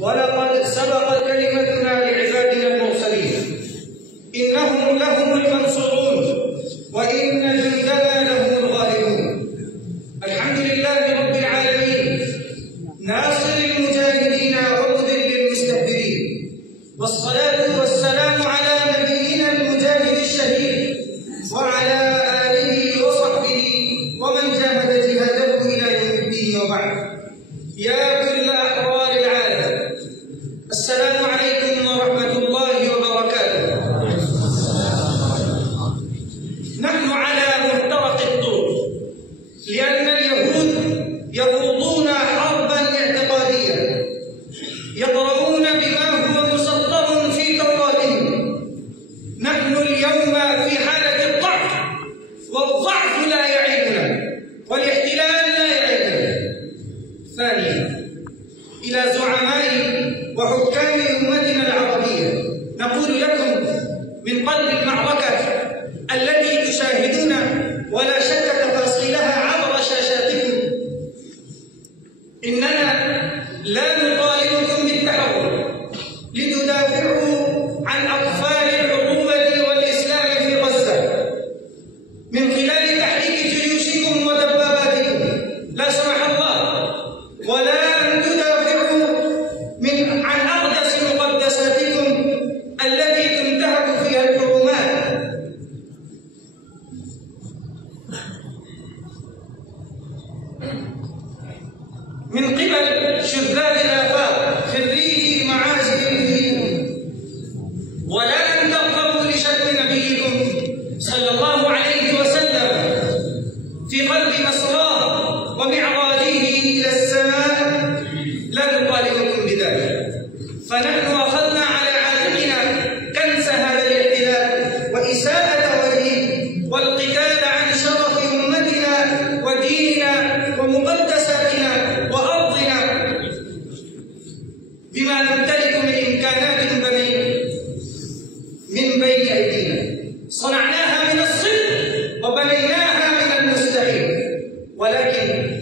ولقد سبقت كلمتنا لعبادنا المرسلين إنهم لهم المنصورون وإن جندنا لهم الغالبون. الحمد لله رب العالمين ناصر المجاهدين ومذل المستكبرين، والصلاة والسلام على نبينا المجاهد الشهيد وعلى آله وصحبه ومن جاهد جهاده إلى يوم الدين. وبعد، يا كل أحرار العالم، السلام عليكم ورحمة الله وبركاته. نحن على مفترق الطور، لأن اليهود يخوضون حربا اعتقادية يقرؤون بما هو مسطر في توراتهم. نحن اليوم في حالة الضعف، والضعف لا يعيبنا والاحتلال لا يعيبنا. ثانيا، إلى زعماء وحكام أمتنا العربية نقول لكم من قلب المعركة التي تشاهدون ولا شك تفاصيلها عبر شاشاتكم، إننا لا نطالبكم بالتحول لتدافعوا عن أطفال العقوبة والإسلام في غزة من خلال تحريك جيوشكم ودباباتكم، لا سمح الله، ولا أن تدافعوا عن أقدس مقدساتكم التي تنتهك فيها الحرمات. من قبل شذاذ الآفاق خريجي معازف دينكم، ولا أن تغضبوا لشتم نبيكم صلى الله عليه وسلم في قلب مسراه ومعراجه إلى السماء. لا نطالبكم بذلك، فنحن أخذنا على عاتقنا كنس هذا الاحتلال وإساءة وجهه والقتال عن شرف أمتنا وديننا ومقدساتنا وأرضنا بما نمتلك من إمكانات من بين أيدينا. صنعناها من الصدق وبنيناها من المستحيل، ولكن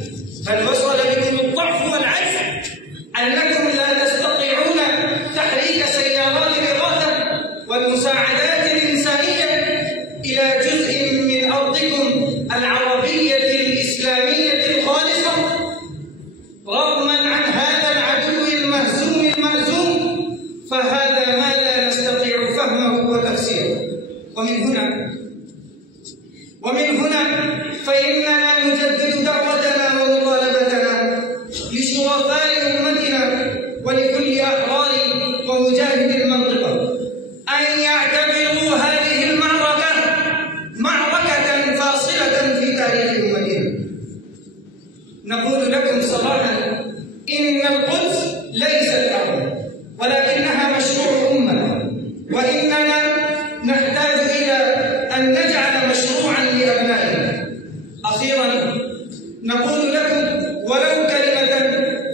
هل وصل بكم الضعف والعجز أنكم لا تستطيعون تحريك سيارات الإغاثة والمساعدات الإنسانية إلى جزء من أرضكم العربية الإسلامية الخالصة رغما عن هذا العدو المهزوم المهزوم؟ فهذا ما لا نستطيع فهمه وتفسيره. ومن هنا فإننا نجدد دعوتنا ومطالبتنا لشرفاء أمتنا ولكل أحرار ومجاهد المنطقة أن يعتبروا هذه المعركة معركة فاصلة في تاريخ أمتنا. نقول لكم صراحة إن القدس ليست أرض، ولكنها مشروع أمة، وإننا نحتاج إلى أن نجعل مشروعا لأبنائنا. أخيرا نقول لكم ولو كلمة: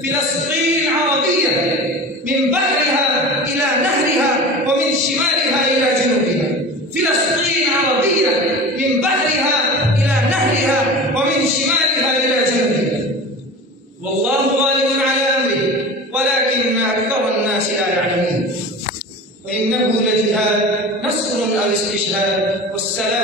فلسطين عربية من بحرها إلى نهرها ومن شمالها إلى جنوبها. فلسطين عربية من بحرها إلى نهرها ومن شمالها إلى جنوبها. والله غالب على أمره ولكن أكثر الناس لا يعلمون. وإنه لجهاد، نصر أو استشهاد. والسلام.